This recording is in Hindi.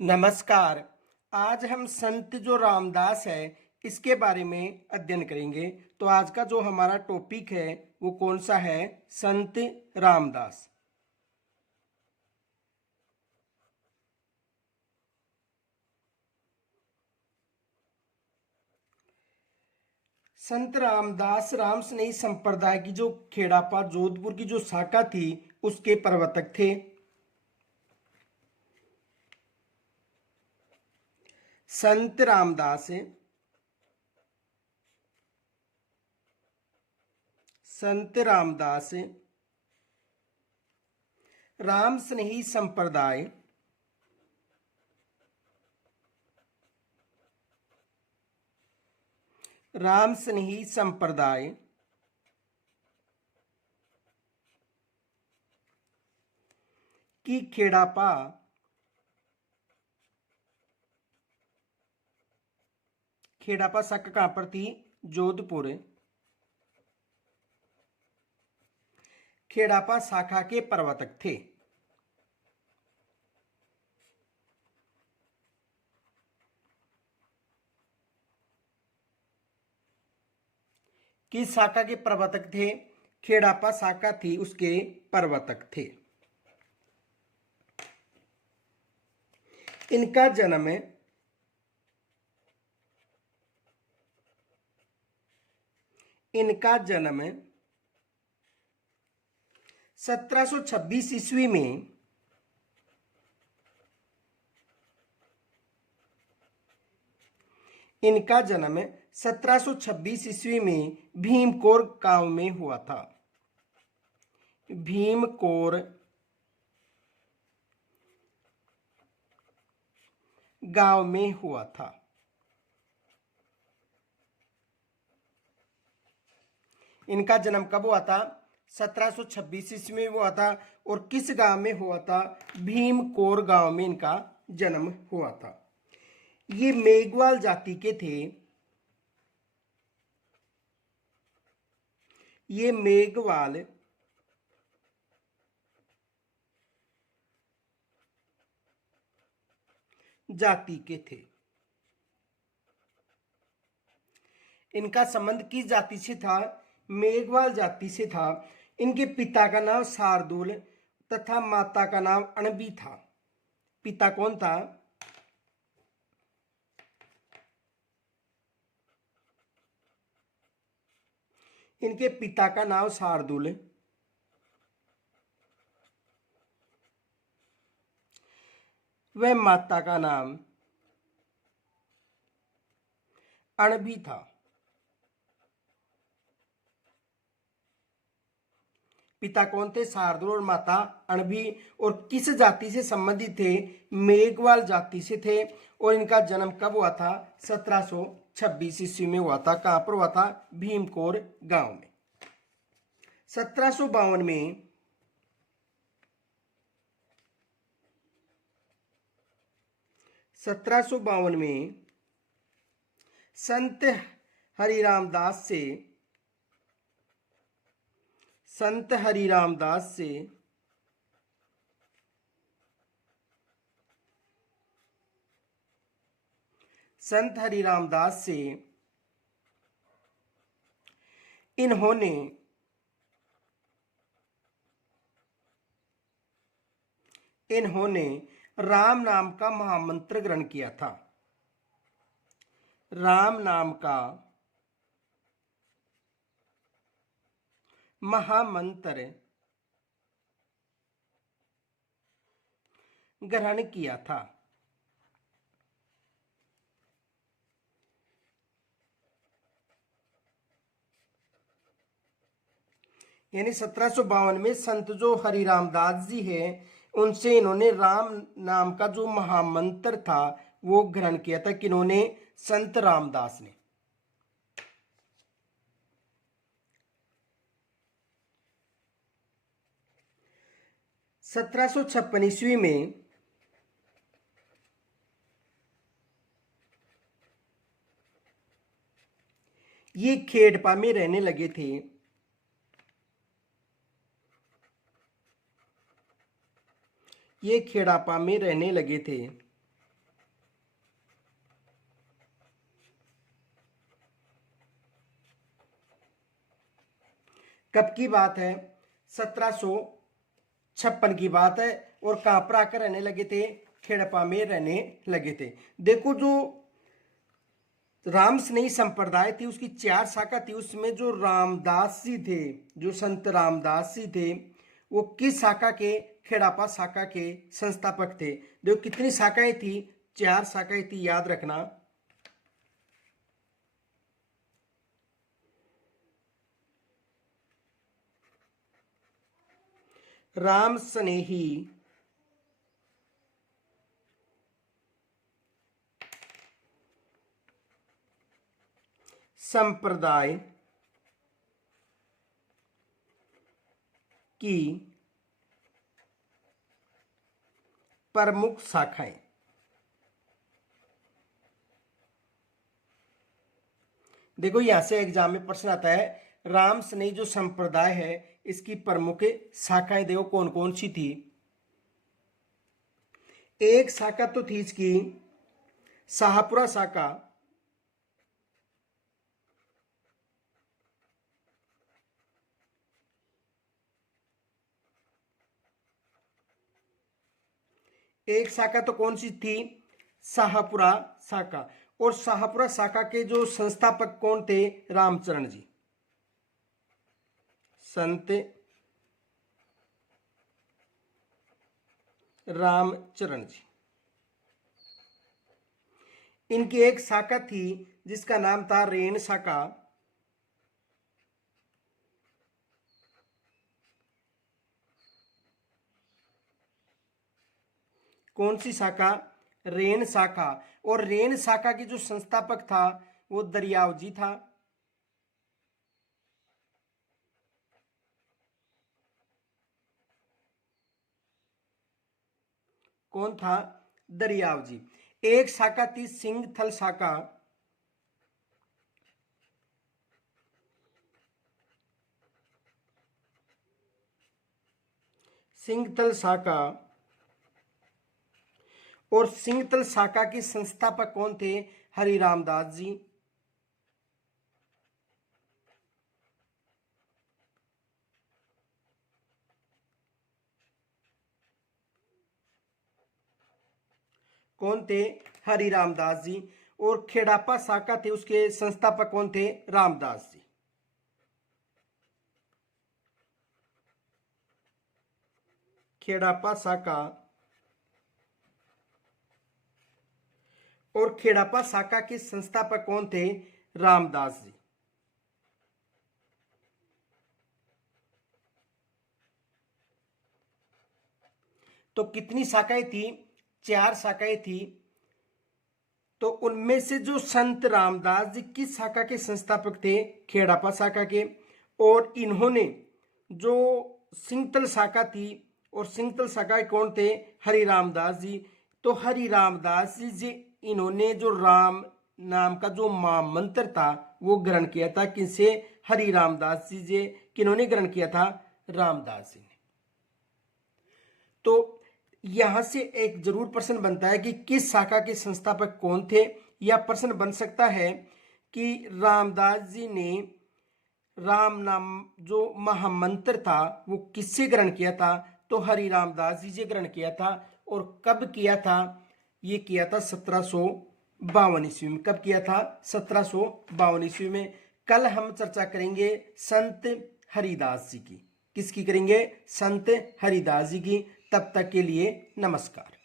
नमस्कार। आज हम संत जो रामदास है इसके बारे में अध्ययन करेंगे। तो आज का जो हमारा टॉपिक है वो कौन सा है? संत रामदास। संत रामदास राम स्नेही संप्रदाय की जो खेड़ापा जोधपुर की जो शाखा थी उसके प्रवर्तक थे। संत रामदास राम स्नेही संप्रदाय की खेड़ापा शाखा कहां पर थी? जोधपुर। खेड़ापा शाखा के प्रवर्तक थे। किस शाखा के प्रवर्तक थे? खेड़ापा शाखा थी उसके प्रवर्तक थे। इनका जन्म 1726 ईस्वी में भीमकोर गांव में हुआ था। भीमकोर गांव में हुआ था। इनका जन्म कब हुआ था? 1726 ईस्वी में हुआ था। और किस गांव में हुआ था? भीमकोर गांव में इनका जन्म हुआ था। ये मेघवाल जाति के थे। ये मेघवाल जाति के थे। इनका संबंध किस जाति से था? मेघवाल जाति से था। इनके पिता का नाम शार्दुल तथा माता का नाम अणबी था। पिता कौन था? इनके पिता का नाम शार्दुल व माता का नाम अणबी था। पिता कौन थे? शार्दुल और माता अणबी। और किस जाति से संबंधित थे? मेघवाल जाति से थे। और इनका जन्म कब हुआ था? 1726 ईस्वी में हुआ था। कहां पर हुआ था? भीमकोर गांव में। 1752 में संत हरिराम दास से इन्होंने राम नाम का महामंत्र ग्रहण किया था। राम नाम का महामंत्र ग्रहण किया था। यानी 1752 में संत जो हरिराम दास जी है उनसे इन्होंने राम नाम का जो महामंत्र था वो ग्रहण किया था। किन्होंने? संत रामदास ने। 1756 ईस्वी में ये खेड़पा में रहने लगे थे। ये खेड़ापा में रहने लगे थे। कब की बात है? 1756 की बात है। और कहां पर आकर रहने लगे थे? खेड़पा में रहने लगे थे। देखो, जो राम स्नेही संप्रदाय थी उसकी 4 शाखा थी। उसमें जो रामदास जी थे, जो संत रामदास जी थे, वो किस शाखा के? खेड़ापा शाखा के संस्थापक थे। देखो कितनी शाखाएं थी? 4 शाखाएं थी, याद रखना। राम स्नेही संप्रदाय की प्रमुख शाखाएं। देखो यहां से एग्जाम में प्रश्न आता है, राम स्नेही जो संप्रदाय है इसकी प्रमुख शाखाएं देखो कौन कौन सी थी। एक शाखा तो थी इसकी शाहपुरा शाखा। एक शाखा तो कौन सी थी? शाहपुरा शाखा। और शाहपुरा शाखा के जो संस्थापक कौन थे? रामचरण जी, संत रामचरण जी। इनकी एक शाखा थी जिसका नाम था रेण शाखा। कौन सी शाखा? रेण शाखा। और रेण शाखा की जो संस्थापक था वो दरियाव जी था। कौन था? दरियाव जी। एक शाखा थी सिंहथल शाखा। सिंहथल शाखा। और सिंहथल शाखा के संस्थापक कौन थे? हरिराम दास जी। कौन थे? हरिराम दास जी। और खेड़ापा शाखा थे उसके संस्थापक कौन थे? रामदास जी। खेड़ापा शाखा। और खेड़ापा शाखा के संस्थापक कौन थे? रामदास जी। तो कितनी शाखाएं थी? 4 शाखाएं थी। तो उनमें से जो संत रामदास जी किस शाखा के संस्थापक थे? खेड़ापा शाखा के। और इन्होंने जो सिंहतल शाखा थी, और सिंहतल शाखा के कौन थे? हरिरामदास जी। तो हरिरामदास जी इन्होंने जो राम नाम का जो महामंत्र था वो ग्रहण किया था। किनसे? हरिरामदास जी किन्होंने ग्रहण किया था? रामदास जी ने। तो यहां से एक जरूर प्रश्न बनता है कि किस शाखा के संस्थापक कौन थे। यह प्रश्न बन सकता है कि रामदास जी ने राम नाम जो महामंत्र था वो किससे ग्रहण किया था? तो हरि रामदास जी से ग्रहण किया था। और कब किया था? ये किया था 1752 ईस्वी में। कब किया था? 1752 ईस्वी में। कल हम चर्चा करेंगे संत हरिदास जी की। किसकी करेंगे? संत हरिदास जी की। तब तक के लिए नमस्कार।